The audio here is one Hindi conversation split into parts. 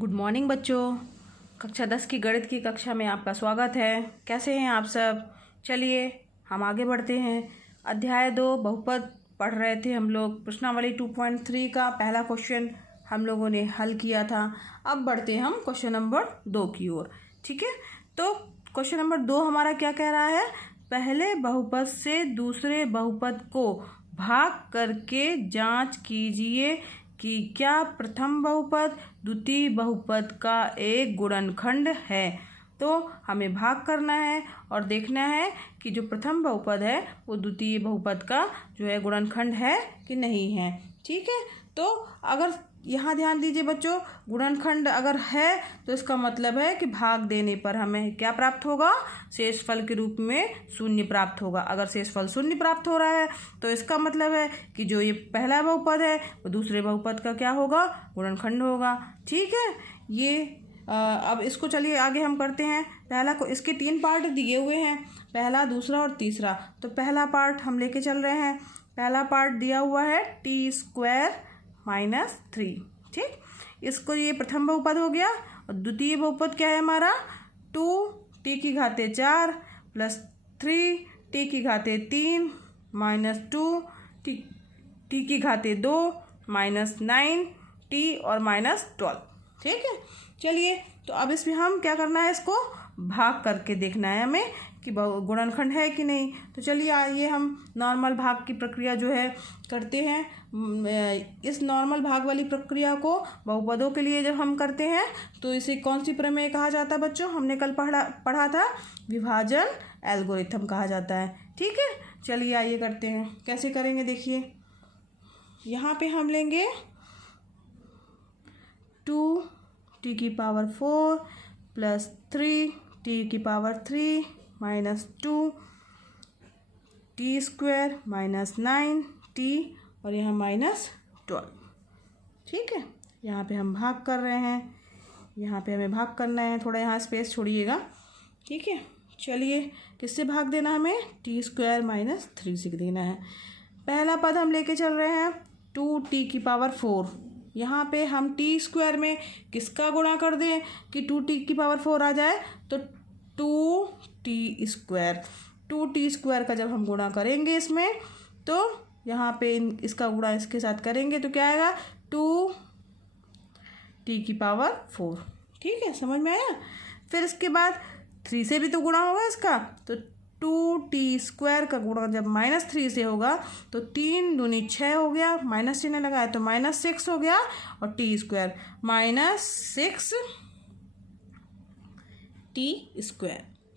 गुड मॉर्निंग बच्चों। कक्षा 10 की गणित की कक्षा में आपका स्वागत है। कैसे हैं आप सब? चलिए हम आगे बढ़ते हैं। अध्याय 2 बहुपद पढ़ रहे थे हम लोग। प्रश्नावली 2.3 का पहला क्वेश्चन हम लोगों ने हल किया था। अब बढ़ते हैं हम क्वेश्चन नंबर 2 की ओर। ठीक है, तो क्वेश्चन नंबर 2 हमारा क्या कह रहा है? पहले बहुपद से दूसरे बहुपद को भाग करके जांच कीजिए कि क्या प्रथम बहुपद द्वितीय बहुपद का एक गुणनखंड है। तो हमें भाग करना है और देखना है कि जो प्रथम बहुपद है वो द्वितीय बहुपद का जो है गुणनखंड है कि नहीं है। ठीक है, तो अगर यहाँ ध्यान दीजिए बच्चों, गुणनखंड अगर है तो इसका मतलब है कि भाग देने पर हमें क्या प्राप्त होगा? शेषफल के रूप में शून्य प्राप्त होगा। अगर शेषफल शून्य प्राप्त हो रहा है तो इसका मतलब है कि जो ये पहला बहुपद है वो दूसरे बहुपद का क्या होगा? गुणनखंड होगा। ठीक है, ये अब इसको चलिए आगे हम करते हैं। पहला को इसके 3 पार्ट दिए हुए हैं, पहला, दूसरा और तीसरा। तो पहला पार्ट हम लेके चल रहे हैं। पहला पार्ट दिया हुआ है t² - 3। ठीक, इसको ये प्रथम बहुपद हो गया। और द्वितीय बहुपद क्या है हमारा? 2t⁴ + 3t⁵ - 2t⁵ - 9t और -12। ठीक है, चलिए तो अब इसमें हम क्या करना है? इसको भाग करके देखना है हमें कि गुणनखंड है कि नहीं। तो चलिए आइए हम नॉर्मल भाग की प्रक्रिया जो है करते हैं। इस नॉर्मल भाग वाली प्रक्रिया को बहुपदों के लिए जब हम करते हैं तो इसे कौन सी प्रमेय कहा जाता है बच्चों? हमने कल पढ़ा था, विभाजन एल्गोरिथम कहा जाता है। ठीक है, चलिए आइए करते हैं। कैसे करेंगे देखिए, यहाँ पे हम लेंगे 2t⁴ + 3t⁵ - 2t² - 9t और यहाँ -12। ठीक है, यहाँ पे हम भाग कर रहे हैं, यहाँ पे हमें भाग करना है। थोड़ा यहाँ स्पेस छोड़िएगा। ठीक है, चलिए किससे भाग देना हमें? t² - 3 से देना है। पहला पद हम लेके चल रहे हैं 2t⁴। यहाँ पे हम t² में किसका गुणा कर दें कि 2t⁴ आ जाए? तो 2t²। 2t² का जब हम गुणा करेंगे इसमें तो यहाँ पे इसका गुणा इसके साथ करेंगे तो क्या आएगा? 2t⁴। ठीक है, समझ में आया? फिर इसके बाद 3 से भी तो गुणा होगा इसका। तो 2t² का गुणा जब -3 से होगा तो 3 दूनी 6 हो गया, माइनस चिन्ह लगाया तो -6 हो गया और t² -6t²।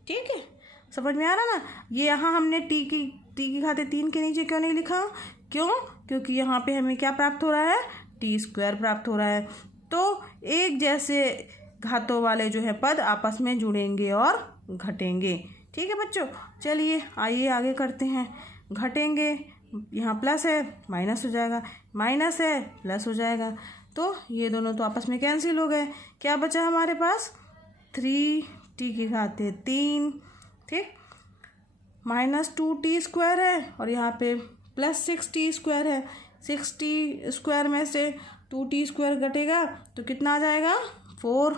ठीक है, समझ में आ रहा ना? ये यहाँ हमने t⁵ के नीचे क्यों नहीं लिखा? क्यों? क्योंकि यहाँ पे हमें क्या प्राप्त हो रहा है? t² प्राप्त हो रहा है। तो एक जैसे घातों वाले जो है पद आपस में जुड़ेंगे और घटेंगे। ठीक है बच्चों, चलिए आइए आगे करते हैं। घटेंगे, यहाँ प्लस है माइनस हो जाएगा, माइनस है प्लस हो जाएगा। तो ये दोनों तो आपस में कैंसिल हो गए। क्या बचा हमारे पास? 3t⁵ ठीक, -2t² है और यहाँ पे +6t² है। 6t² में से 2t² घटेगा तो कितना आ जाएगा? 4।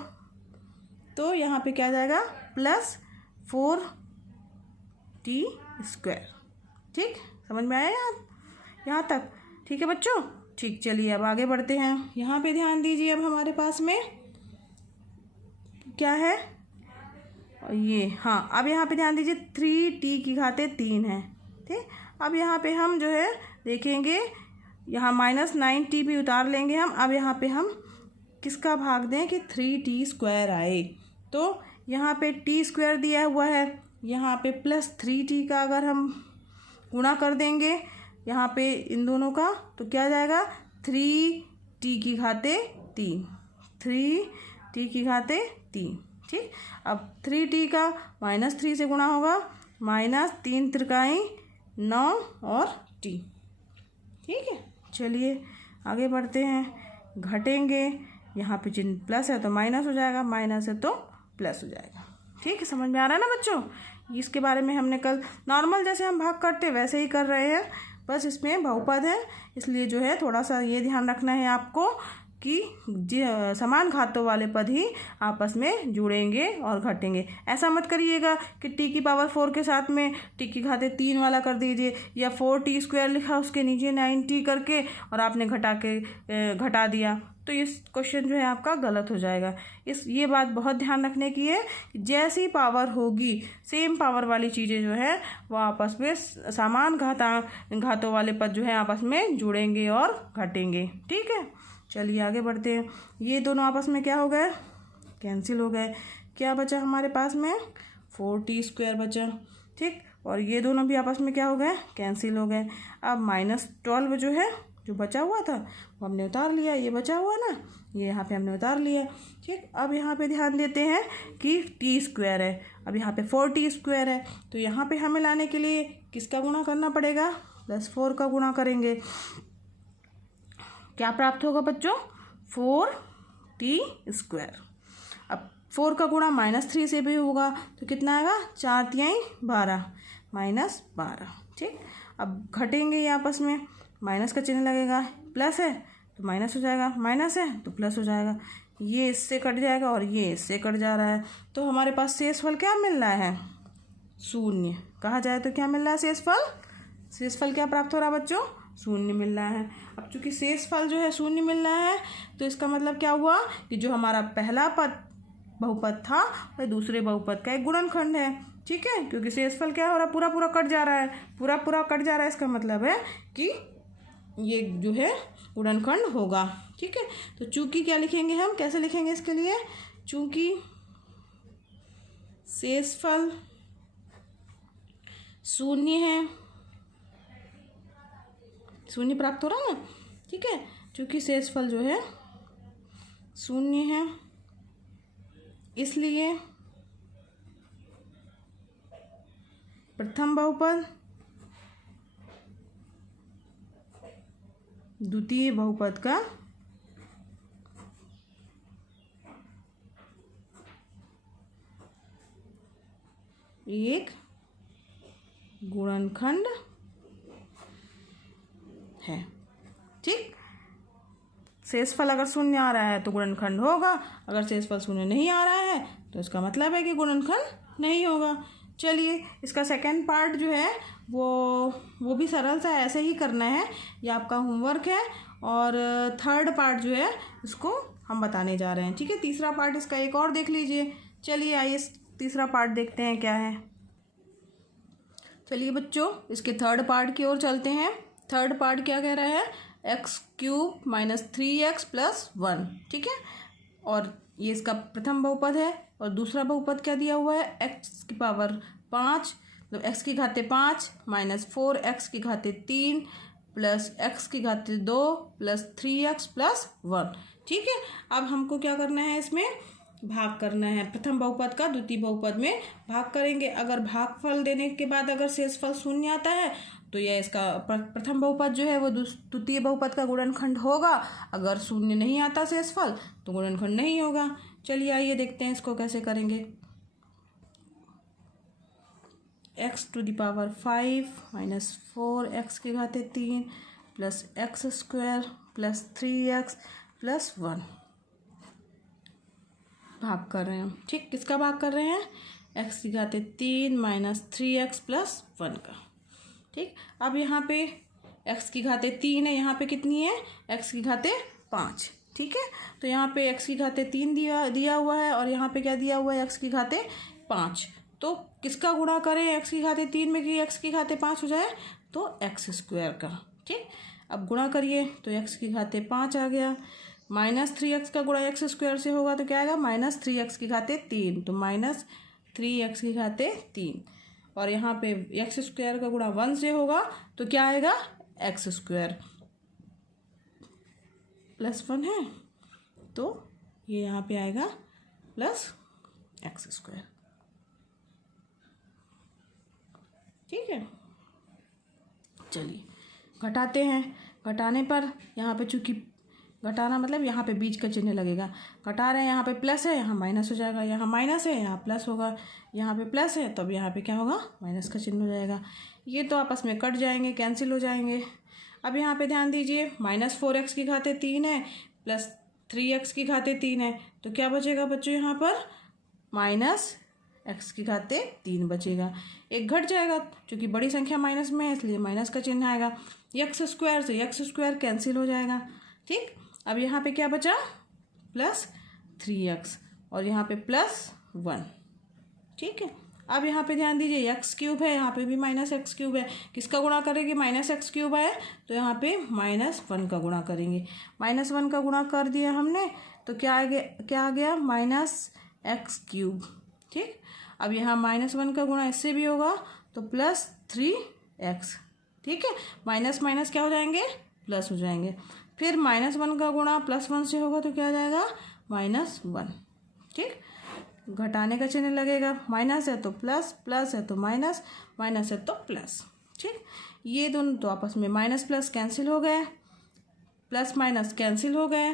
तो यहाँ पे क्या जाएगा? +4t²। ठीक, समझ में आया यहाँ तक? ठीक है बच्चों, ठीक, चलिए अब आगे बढ़ते हैं। यहाँ पे ध्यान दीजिए, अब हमारे पास में क्या है? ये, हाँ, अब यहाँ पे ध्यान दीजिए 3t⁵ है। ठीक, अब यहाँ पे हम जो है देखेंगे, यहाँ -9t भी उतार लेंगे हम। अब यहाँ पे हम किसका भाग दें कि 3t² आए। तो यहाँ पे t² दिया हुआ है, यहाँ पे +3t का अगर हम गुणा कर देंगे यहाँ पे इन दोनों का तो क्या जाएगा? 3t⁵ 3। 3t⁵ 3। ठीक, अब 3t का -3 से गुणा होगा, -3 × 9 और t। ठीक है, चलिए आगे बढ़ते हैं। घटेंगे, यहाँ पे चिन्ह प्लस है तो माइनस हो जाएगा, माइनस है तो प्लस हो जाएगा। ठीक है, समझ में आ रहा है ना बच्चों? इसके बारे में हमने कल नॉर्मल जैसे हम भाग करते वैसे ही कर रहे हैं, बस इसमें बहुपद है इसलिए जो है थोड़ा सा ये ध्यान रखना है आपको कि समान घातों वाले पद ही आपस में जुड़ेंगे और घटेंगे। ऐसा मत करिएगा कि टी की पावर 4 के साथ में टी की घाते 3 वाला कर दीजिए, या 4t² लिखा उसके नीचे 9t करके और आपने घटा दिया, तो इस क्वेश्चन जो है आपका गलत हो जाएगा। ये बात बहुत ध्यान रखने की है कि जैसी पावर होगी सेम पावर वाली चीज़ें जो है वो आपस में समान घातों वाले पद जो है आपस में जुड़ेंगे और घटेंगे। ठीक है, चलिए आगे बढ़ते हैं। ये दोनों आपस में क्या हो गए, कैंसिल हो गए। क्या बचा हमारे पास में, 4t² बचा। ठीक, और ये दोनों भी आपस में क्या हो गए, कैंसिल हो गए। अब -12 जो है जो बचा हुआ था वो हमने उतार लिया, ये बचा हुआ ना, ये यहाँ पे हमने उतार लिया। ठीक, अब यहाँ पे ध्यान देते हैं कि t² है, अब यहाँ पे 4t² है, तो यहाँ पे हमें लाने के लिए किसका गुणा करना पड़ेगा, +4 का गुणा करेंगे। क्या प्राप्त होगा बच्चों, 4t²। अब 4 का गुणा -3 से भी होगा तो कितना आएगा, 4×3 12 -12। ठीक, अब घटेंगे ये आपस में, माइनस का चिन्ह लगेगा, प्लस है तो माइनस हो जाएगा, माइनस है तो प्लस हो जाएगा, ये इससे कट जाएगा और ये इससे कट जा रहा है, तो हमारे पास शेषफल क्या मिल रहा है, 0। कहा जाए तो क्या मिल रहा है, शेषफल क्या प्राप्त हो रहा है बच्चों, 0 मिल रहा है। अब चूंकि शेषफल जो है 0 मिल रहा है तो इसका मतलब क्या हुआ कि जो हमारा पहला बहुपद था वह दूसरे बहुपद का एक गुणनखंड है। ठीक है, क्योंकि शेषफल क्या हो रहा है, पूरा कट जा रहा है, पूरा कट जा रहा है, इसका मतलब है कि ये जो है गुणनखंड होगा। ठीक है, तो चूंकि क्या लिखेंगे हम, कैसे लिखेंगे इसके लिए, चूंकि शेषफल 0 है, 0 प्राप्त हो रहा ना। ठीक है, चूंकि शेषफल जो है 0 है, इसलिए प्रथम बहुपद द्वितीय बहुपद का एक गुणनखंड है। ठीक, शेषफल अगर 0 आ रहा है तो गुणनखंड होगा, अगर शेषफल 0 नहीं आ रहा है तो इसका मतलब है कि गुणनखंड नहीं होगा। चलिए, इसका सेकंड पार्ट जो है वो भी सरल सा ऐसे ही करना है, ये आपका होमवर्क है, और थर्ड पार्ट जो है इसको हम बताने जा रहे हैं। ठीक है, तीसरा पार्ट इसका एक और देख लीजिए। चलिए आइए तीसरा पार्ट देखते हैं क्या है। चलिए बच्चों, इसके थर्ड पार्ट की ओर चलते हैं। थर्ड पार्ट क्या कह रहा है, x³ - 3x + 1। ठीक है, और ये इसका प्रथम बहुपद है, और दूसरा बहुपद क्या दिया हुआ है, x की पावर 5, मतलब x की घाते 5 - 4x की घाते 3 + x की घाते 2 + 3x + 1। ठीक है, अब हमको क्या करना है, इसमें भाग करना है। प्रथम बहुपद का द्वितीय बहुपद में भाग करेंगे। अगर भागफल देने के बाद अगर शेषफल 0 आता है तो यह इसका प्रथम बहुपद जो है वो द्वितीय बहुपद का गुणनखंड होगा। अगर 0 नहीं आता शेषफल तो गुणनखंड नहीं होगा। चलिए आइए देखते हैं इसको कैसे करेंगे। x⁵ - 4x की घाते 3 + x² + 3x + 1 भाग कर रहे हैं। ठीक, किसका भाग कर रहे हैं, x की घाते 3 - 3x + 1 का। ठीक, अब यहाँ पे x की घाते 3 है, यहाँ पे कितनी है, x की घाते 5। ठीक है, तो यहाँ पे x की घाते 3 दिया हुआ है, और यहाँ पे क्या दिया हुआ है, x की घाते 5। तो किसका गुणा करें x की घाते 3 में कि x की घाते 5 हो जाए, तो x² का। ठीक, अब गुणा करिए तो x की घाते 5 आ गया, -3x का गुणा x² से होगा तो क्या आएगा, -3x की घाते 3, तो -3x की घाते 3, और यहाँ पे x² का गुणा 1 से होगा तो क्या आएगा, x² +1 है, तो ये यहाँ पे आएगा +x²। ठीक है, चलिए घटाते हैं। घटाने पर यहाँ पे चूंकि घटाना मतलब यहाँ पे बीच का चिन्ह लगेगा, घटा रहे हैं, यहाँ पे प्लस है, यहाँ माइनस हो जाएगा, यहाँ माइनस है, यहाँ प्लस होगा, यहाँ पे प्लस है तो अब यहाँ पे क्या होगा, माइनस का चिन्ह हो जाएगा। ये तो आपस में कट जाएंगे, कैंसिल हो जाएंगे। अब यहाँ पे ध्यान दीजिए, -4x की घाते 3 है, 3x की घाते 3 है, तो क्या बचेगा बच्चों यहाँ पर माइनस x की घाते 3 बचेगा। एक घट जाएगा, क्योंकि बड़ी संख्या माइनस में है इसलिए माइनस का चिन्ह आएगा। एक्स स्क्वायर से एक्स स्क्वायर कैंसिल हो जाएगा। ठीक, अब यहाँ पे क्या बचा प्लस 3x और यहाँ पे प्लस 1। ठीक है, अब यहाँ पे ध्यान दीजिए एक्स क्यूब है, यहाँ पे भी माइनस एक्स क्यूब है। किसका गुणा करेंगे, माइनस एक्स क्यूब है तो यहाँ पे -1 का गुणा करेंगे। -1 का गुणा कर दिया हमने तो क्या आ गया माइनस एक्स क्यूब। ठीक, अब यहाँ -1 का गुणा इससे भी होगा तो प्लस 3x। ठीक है, माइनस माइनस क्या हो जाएंगे, प्लस हो जाएंगे। फिर -1 का गुणा +1 से होगा तो क्या आ जाएगा -1। ठीक, घटाने का चिन्ह लगेगा, माइनस है तो प्लस, प्लस है तो माइनस, माइनस है तो प्लस। ठीक, ये दोनों तो आपस में माइनस प्लस कैंसिल हो गए, प्लस माइनस कैंसिल हो गए।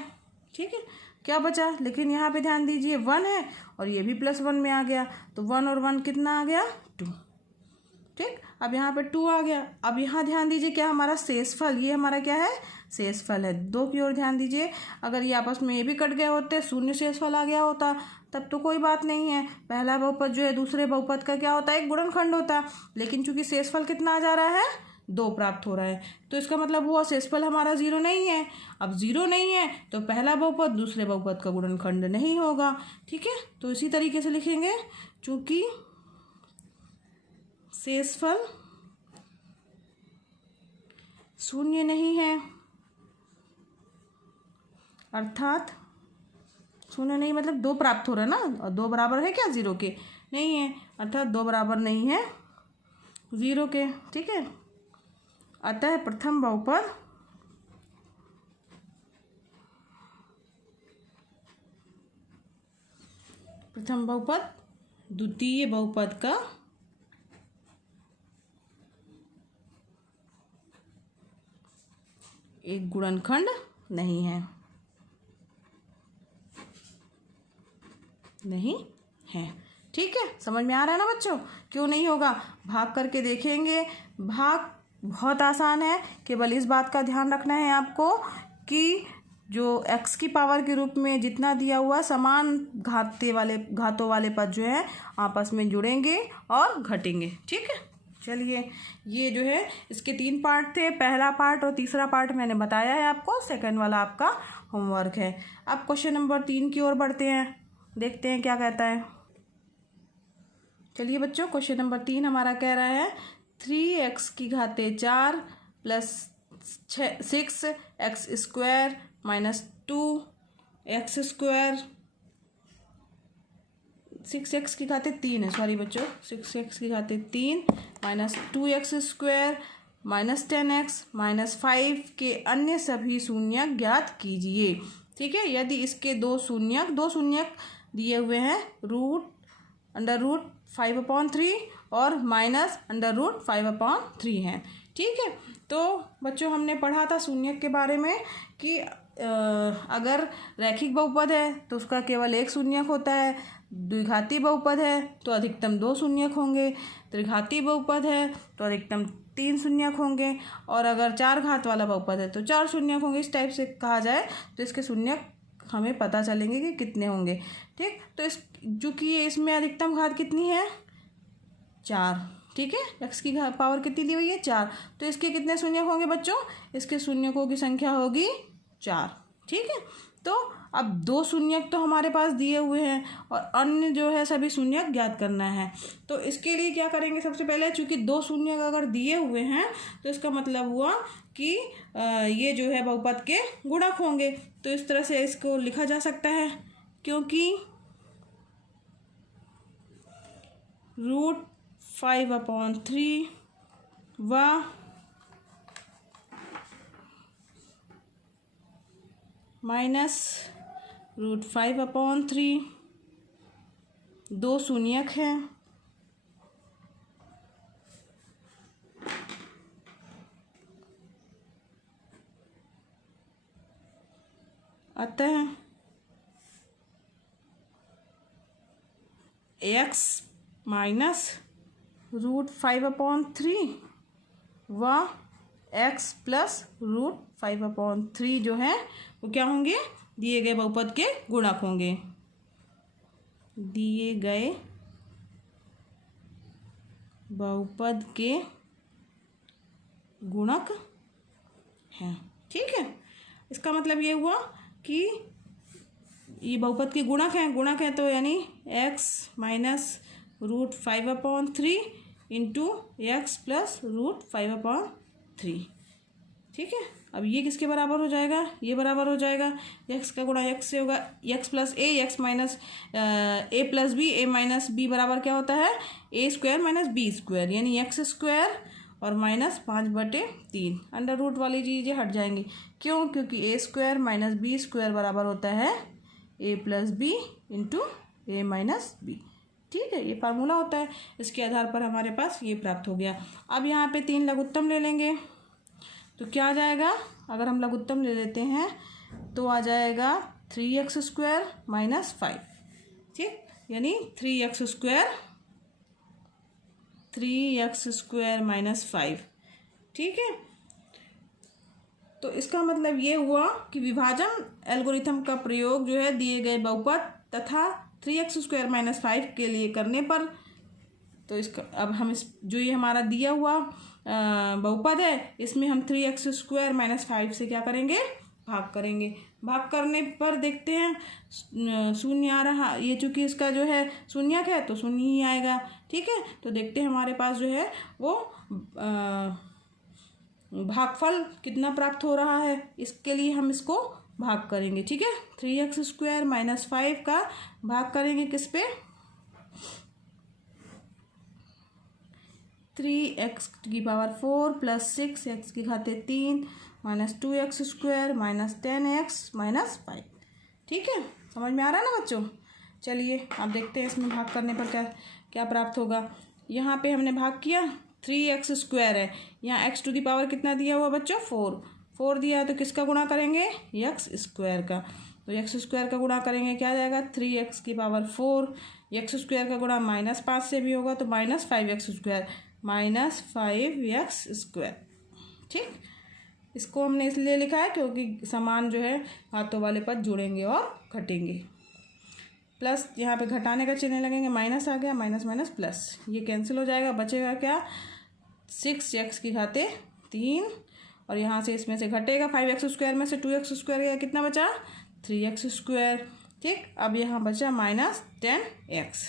ठीक है, क्या बचा, लेकिन यहाँ पे ध्यान दीजिए 1 है और ये भी +1 में आ गया, तो 1 और 1 कितना आ गया 2। ठीक, अब यहाँ पे 2 आ गया। अब यहाँ ध्यान दीजिए क्या हमारा शेषफल, ये हमारा क्या है शेषफल है। 2 की ओर ध्यान दीजिए, अगर ये आपस में ये भी कट गए होते, शून्य शेषफल आ गया होता तब तो कोई बात नहीं है, पहला बहुपद जो है दूसरे बहुपद का क्या होता है, एक गुणनखंड होता। लेकिन चूंकि शेषफल कितना आ जा रहा है 2 प्राप्त हो रहा है, तो इसका मतलब हुआ शेषफल हमारा 0 नहीं है। अब 0 नहीं है तो पहला बहुपद दूसरे बहुपद का गुणनखंड नहीं होगा। ठीक है, तो इसी तरीके से लिखेंगे, चूंकि शेषफल 0 नहीं है, अर्थात 0 नहीं मतलब 2 प्राप्त हो रहा है ना, और 2 बराबर है क्या 0 के, नहीं है, अर्थात 2 बराबर नहीं है 0 के। ठीक है, अतः प्रथम बहुपद द्वितीय बहुपद का एक गुणनखंड नहीं है, नहीं है। ठीक है, समझ में आ रहा है ना बच्चों, क्यों नहीं होगा, भाग करके देखेंगे। भाग बहुत आसान है, केवल इस बात का ध्यान रखना है आपको कि जो x की पावर के रूप में जितना दिया हुआ समान घातों वाले पद जो है आपस में जुड़ेंगे और घटेंगे। ठीक है, चलिए ये जो है इसके 3 पार्ट थे, पहला पार्ट और तीसरा पार्ट मैंने बताया है आपको, सेकंड वाला आपका होमवर्क है। अब क्वेश्चन नंबर 3 की ओर बढ़ते हैं, देखते हैं क्या कहता है। चलिए बच्चों, क्वेश्चन नंबर 3 हमारा कह रहा है 3x की घाते 4 plus 6x square minus 2x square, 6x की घाते 3 है, सॉरी बच्चों 6x की घाते 3 minus 2x square minus 10x minus 5 के अन्य सभी शून्यक ज्ञात कीजिए। ठीक है, यदि इसके दो शून्यक दिए हुए हैं √5/3 और -√5/3 हैं। ठीक है, तो बच्चों हमने पढ़ा था शून्यक के बारे में कि अगर रैखिक बहुपद है तो उसका केवल एक शून्यक होता है, द्विघाती बहुपद है तो अधिकतम 2 शून्यक होंगे, त्रिघाती बहुपद है तो अधिकतम 3 शून्यक होंगे, और अगर 4 घात वाला बहुपद है तो 4 शून्यक होंगे। इस टाइप से कहा जाए तो इसके शून्यक हमें पता चलेंगे कि कितने होंगे। ठीक, तो चूँकि ये इसमें अधिकतम घात कितनी है 4। ठीक है, x की पावर कितनी दी हुई है 4, तो इसके कितने शून्यक होंगे बच्चों, इसके शून्यकों की संख्या होगी 4। ठीक है, तो अब 2 शून्यक तो हमारे पास दिए हुए हैं और अन्य जो है सभी शून्यक ज्ञात करना है। तो इसके लिए क्या करेंगे, सबसे पहले चूँकि 2 शून्यक अगर दिए हुए हैं तो इसका मतलब हुआ कि ये जो है बहुपद के गुणक होंगे। तो इस तरह से इसको लिखा जा सकता है, क्योंकि √5/3 व -√5/3 2 शून्यक हैं, अतः x -√5/3 व x + √5/3 जो है वो क्या होंगे दिए गए बहुपद के गुणक होंगे। दिए गए बहुपद के गुणक हैं। ठीक है, इसका मतलब ये हुआ कि ये बहुपद के गुणक हैं तो यानी x minus √5/3 into x plus √5/3। ठीक है, अब ये किसके बराबर हो जाएगा, ये बराबर हो जाएगा x का गुणा x से होगा x प्लस ए, एक्स माइनस ए प्लस बी, ए माइनस बी बराबर क्या होता है ए स्क्वायर माइनस बी स्क्वायर, यानी एक्स स्क्वायर और माइनस 5/3। अंडर रूट वाली चीज़ें हट जाएंगी। क्यों? क्योंकि ए स्क्वायर माइनस बी स्क्वायर बराबर होता है ए प्लस बी इंटू ए माइनस बी। ठीक है, ये फार्मूला होता है। इसके आधार पर हमारे पास ये प्राप्त हो गया। अब यहाँ पे 3 लघुत्तम ले लेंगे तो क्या आ जाएगा, अगर हम लघुत्तम ले लेते हैं तो आ जाएगा 3x² माइनस 5। ठीक, यानी 3x² माइनस 5। ठीक है, तो इसका मतलब ये हुआ कि विभाजन एल्गोरिथम का प्रयोग जो है दिए गए बहुपद तथा 3x² माइनस 5 के लिए करने पर, तो इसका अब हम इस जो ये हमारा दिया हुआ बहुपद है इसमें हम 3x² माइनस 5 से क्या करेंगे, भाग करेंगे। भाग करने पर देखते हैं शून्य आ रहा, ये चूँकि इसका जो है शून्यक है तो शून्य ही आएगा। ठीक है, तो देखते हैं हमारे पास जो है वो भागफल कितना प्राप्त हो रहा है, इसके लिए हम इसको भाग करेंगे। ठीक है, 3x² माइनस 5 का भाग करेंगे किस पे, 3x⁴ plus 6x³ minus 2x² minus 10x minus 5। ठीक है, समझ में आ रहा है ना बच्चों। चलिए आप देखते हैं इसमें भाग करने पर क्या क्या प्राप्त होगा। यहाँ पे हमने भाग किया, 3x² है, यहाँ x⁴ कितना दिया हुआ बच्चों, 4 दिया है, तो किसका गुणा करेंगे, x² का। तो x² का गुणा करेंगे क्या आ जाएगा, 3x⁴, x² का गुणा माइनस 5 से भी होगा तो माइनस 5x² माइनस 5x²। ठीक, इसको हमने इसलिए लिखा है क्योंकि समान जो है हाथों वाले पद जुड़ेंगे और घटेंगे। प्लस यहाँ पे घटाने का चिन्ह लगेंगे, माइनस आ गया, माइनस माइनस प्लस, ये कैंसिल हो जाएगा, बचेगा क्या 6x³ और यहाँ से इसमें से घटेगा 5x² में से 2x² गया, कितना बचा 3x²। ठीक, अब यहाँ बचा माइनस 10x।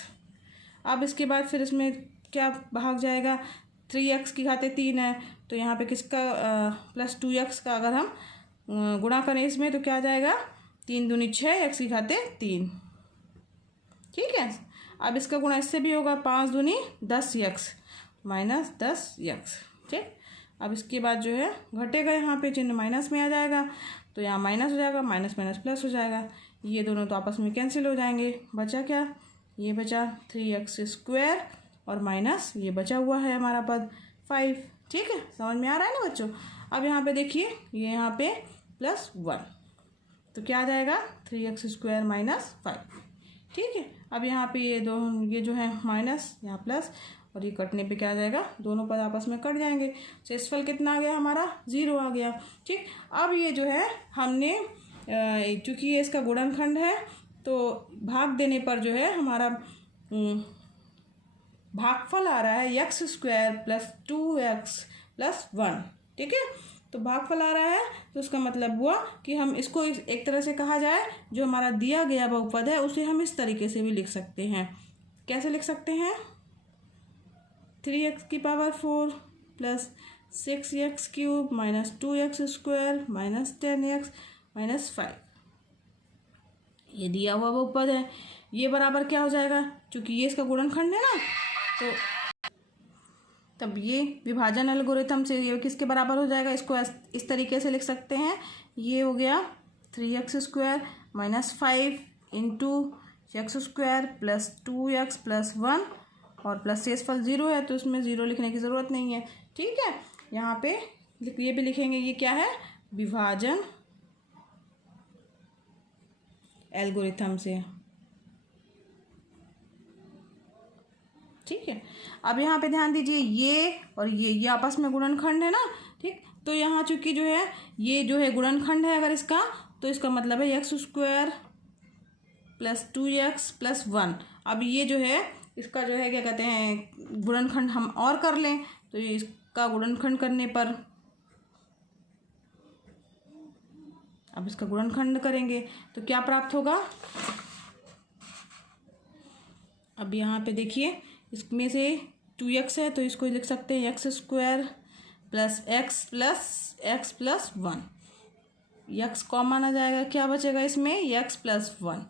अब इसके बाद फिर इसमें क्या भाग जाएगा, 3x³ है तो यहाँ पे किसका प्लस 2x का अगर हम गुणा करें इसमें तो क्या आ जाएगा, 3 दूनी 6, x³ 3। ठीक है, अब इसका गुणा इससे भी होगा, 5 दूनी 10x माइनस 10x। ठीक, अब इसके बाद जो है घटेगा, यहाँ पे चिन्ह माइनस में आ जाएगा तो यहाँ माइनस हो जाएगा, माइनस माइनस प्लस हो जाएगा, ये दोनों तो आपस में कैंसिल हो जाएंगे। बचा क्या, ये बचा 3x² और माइनस ये बचा हुआ है हमारा पद 5। ठीक है, समझ में आ रहा है ना बच्चों। अब यहाँ पे देखिए, ये यहाँ पे +1 तो क्या आ जाएगा, 3x² माइनस 5। ठीक है, अब यहाँ पे ये जो है माइनस, यहाँ प्लस, और ये कटने पे क्या आ जाएगा, दोनों पद आपस में कट जाएंगे। शेषफल कितना आ गया हमारा, 0 आ गया। ठीक, अब ये जो है हमने चूँकि ये इसका गुणनखंड है तो भाग देने पर जो है हमारा भागफल आ रहा है x² प्लस 2x प्लस 1। ठीक है, तो भागफल आ रहा है तो उसका मतलब हुआ कि हम इसको एक तरह से कहा जाए, जो हमारा दिया गया बहुपद है उसे हम इस तरीके से भी लिख सकते हैं। कैसे लिख सकते हैं, 3x⁴ plus 6x³ minus 2x² minus 10x minus 5। ये दिया हुआ बहुपद है, ये बराबर क्या हो जाएगा, क्योंकि ये इसका गुणनखंड है ना, तो तब ये विभाजन एल्गोरिथम से ये किसके बराबर हो जाएगा, इसको इस तरीके से लिख सकते हैं। ये हो गया 3x² minus 5 into x² plus 2x plus 1 और प्लस शेषफल 0 है तो इसमें 0 लिखने की ज़रूरत नहीं है। ठीक है, यहाँ पे ये भी लिखेंगे, ये क्या है, विभाजन एल्गोरिथम से। ठीक है, अब यहाँ पे ध्यान दीजिए, ये और ये आपस में गुणनखंड है ना। ठीक, तो यहाँ चूंकि जो है ये जो है गुणनखंड है अगर इसका, तो इसका मतलब है x square plus 2x plus 1। अब ये जो है इसका जो है क्या कहते हैं गुणनखंड हम और कर लें, तो इसका गुणनखंड करने पर, अब इसका गुणनखंड करेंगे तो क्या प्राप्त होगा। अब यहाँ पे देखिए इसमें से 2x है तो इसको लिख सकते हैं x square plus x plus 1। X common आ जाएगा, क्या बचेगा इसमें एक्स प्लस 1।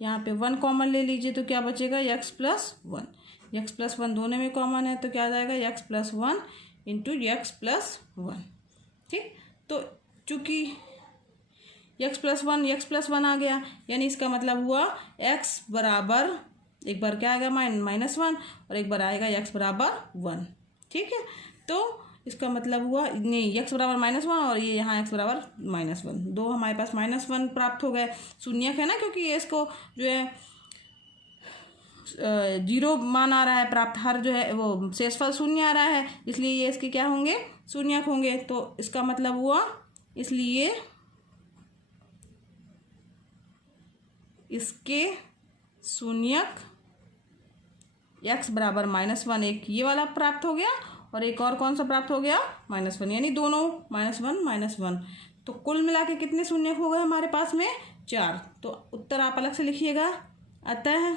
यहाँ पे 1 कॉमन ले लीजिए तो क्या बचेगा एक्स प्लस 1। एक्स प्लस 1 दोनों में कॉमन है तो क्या आ जाएगा x plus 1 into x plus 1। ठीक, तो चूँकि एक्स प्लस वन आ गया, यानी इसका मतलब हुआ एक्स बराबर, एक बार क्या आएगा -1 और एक बार आएगा एक्स बराबर 1। ठीक है, तो इसका मतलब हुआ नहीं एक्स बराबर -1 और ये यहाँ एक्स बराबर -1, दो हमारे पास -1 प्राप्त हो गए। शून्यक है ना, क्योंकि ये इसको जो है 0 मान आ रहा है प्राप्त, हर जो है वो शेषफल शून्य आ रहा है, इसलिए ये इसके क्या होंगे शून्यक होंगे। तो इसका मतलब हुआ इसलिए इसके शून्यक x बराबर -1 एक ये वाला प्राप्त हो गया और एक और कौन सा प्राप्त हो गया -1, यानी दोनों -1। तो कुल मिला के कितने शून्यक हो गए हमारे पास में 4। तो उत्तर आप अलग से लिखिएगा। अतः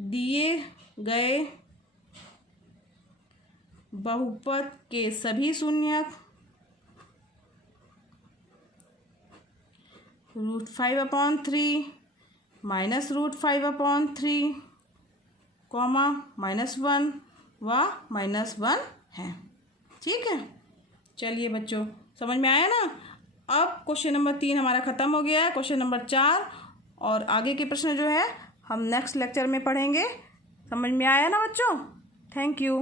दिए गए बहुपद के सभी शून्यक √5/3 -√5/3 -1 व -1 है। ठीक है, चलिए बच्चों समझ में आया ना। अब क्वेश्चन नंबर 3 हमारा ख़त्म हो गया है। क्वेश्चन नंबर 4 और आगे के प्रश्न जो है हम नेक्स्ट लेक्चर में पढ़ेंगे। समझ में आया ना बच्चों? Thank you.